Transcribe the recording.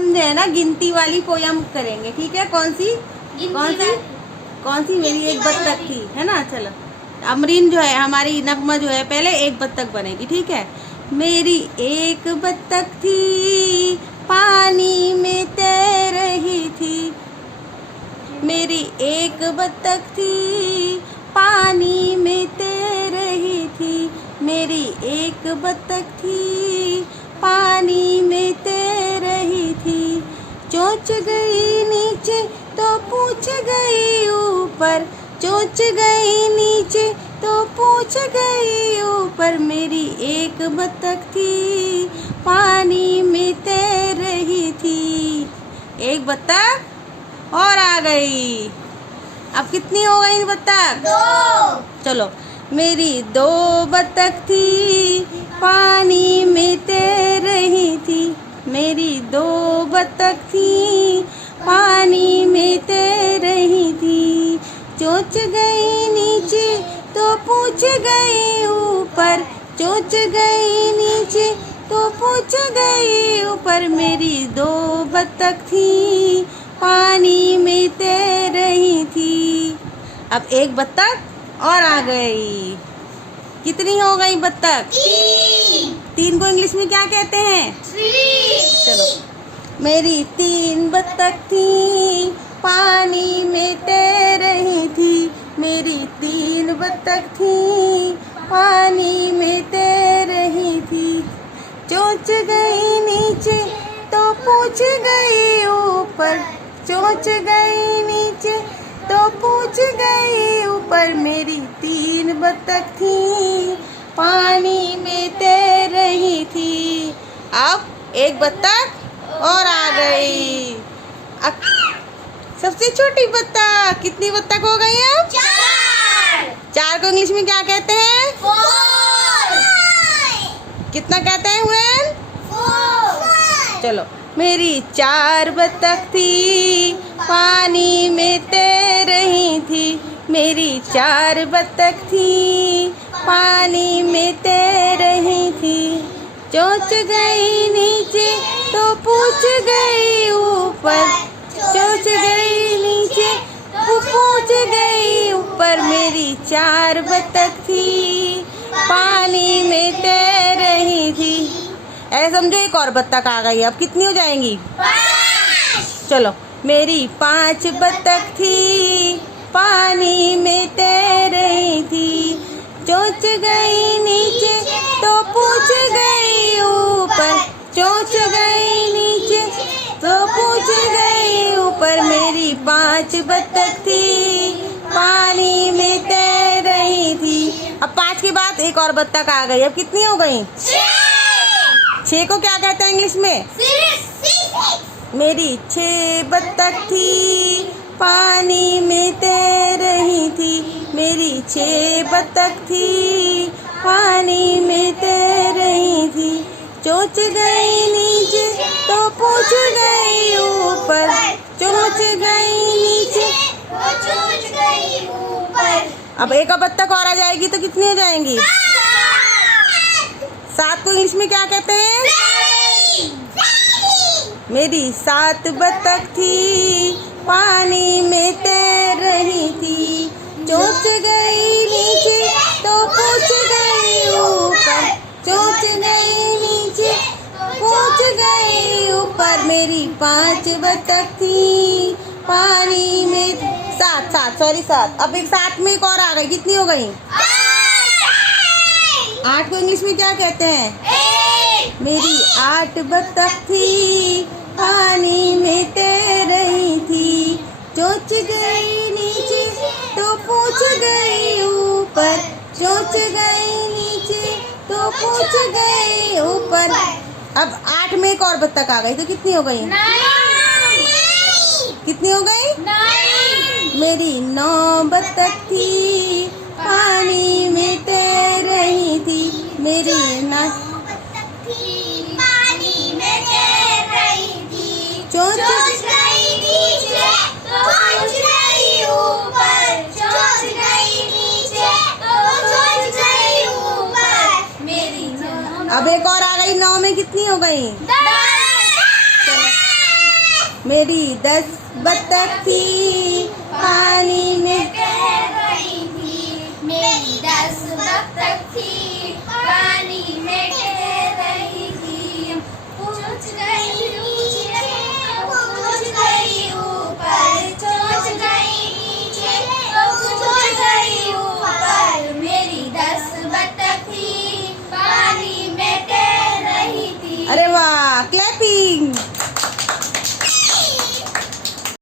हम जो है ना गिनती वाली पोयम करेंगे, ठीक है? कौन सी मेरी एक बत्तख थी, है ना? चलो अमरीन जो है हमारी नगमा जो है पहले एक बत्तख बनेगी, ठीक है? मेरी एक बत्तख थी पानी में तैर रही थी, मेरी एक बत्तख थी पानी में तैर रही थी, मेरी एक बत्तख थी पानी में तैर रही थी। चोंच गई नीचे तो पूछ गई ऊपर, चोंच गई नीचे तो पूछ गई ऊपर, मेरी एक बत्तख थी पानी में तैर रही थी। एक बत्तख और आ गई। अब कितनी हो गई बत्तख? 2। चलो, मेरी 2 बत्तख थी पानी में तैर रही थी, मेरी 2 बत्तख थी पानी में तैर रही थी। चोंच गई नीचे तो पूछ गई ऊपर, चोंच गई नीचे तो पूछ गई ऊपर, मेरी 2 बत्तख थी पानी में तैर रही थी। अब एक बत्तख और आ गई। कितनी हो गई बत्तख? 3 को इंग्लिश में क्या कहते हैं? 3। चलो, मेरी 3 बत्तख थी पानी में तैर रही थी, मेरी 3 बत्तख थी पानी में तैर रही थी। चोंच गई नीचे तो पूछ गई ऊपर, चोंच गई नीचे तो पूछ गई ऊपर, मेरी 3 बत्तख थी पानी में तैर रही थी। अब एक बत्तख और आ गई। अब सबसे छोटी बत्तख, कितनी बत्तख हो गई है? 4 को इंग्लिश में क्या कहते हैं? 4। कितना कहते हैं हुरैन? 4। चलो, मेरी 4 बत्तख थी पानी में तैर रही थी, मेरी 4 बत्तख थी पानी में तैर रही थी। चोंच गई नीचे तो पूछ गई ऊपर, चोंच गई नीचे तो पूछ गई ऊपर, मेरी 4 बत्तख थी पानी में तैर रही थी। ऐसे समझो एक और बत्तख आ गई। अब कितनी हो जाएंगी? 5। चलो, मेरी 5 बत्तख थी पानी में तैर रही थी, चोंच गई नीचे तो पूछ गई ऊपर, चोंच गई नीचे तो पूछ गई ऊपर, मेरी 5 बत्तख थी पानी में तैर रही थी। अब 5 के बाद एक और बत्तख आ गई। अब कितनी हो गई? 6 को क्या कहते हैं इंग्लिश में? 6। मेरी 6 बत्तख थी पानी में तैर रही थी, मेरी 6 बत्तख थी पानी में तैर रही थी। चोंच गई नीचे तो पूछ गई ऊपर, चोंच गई नीचे वो चोंच गई ऊपर। अब एक और बत्तख और आ जाएगी तो कितनी हो जाएंगी? 7 को इंग्लिश में क्या कहते हैं? मेरी 7 बत्तख थी पानी में तैर रही थी, चोंच गई नीचे तो पूछ गई ऊपर, चोंच गई नीचे पूछ गई ऊपर, मेरी 5 बत्तख थी पानी में 7। अब एक 7 में एक और आ गई। कितनी हो गई? 8 को इंग्लिश में क्या कहते हैं? मेरी 8 बत्तख थी पानी में तैर रही थी, चोंच गई नीचे तो पूछ गई ऊपर, चोंच गई नीचे तो पूछ गई ऊपर। अब 8 में एक और बत्तख आ गई तो कितनी हो गई? 9। कितनी हो गई? 9। मेरी 9 बत्तख थी पानी में तैर रही थी, मेरी पानी में तैर रही थी, चोंच गई नीचे तो पूछ गई ऊपर, चोंच गई नीचे तो पूछ गई ऊपर, मेरी 9। अब एक और आ गई। 9 में कितनी हो गई? 10। मेरी 10 बत्तख थी पानी में तैर रही थी। मेरी 10 बत्तख थी पानी में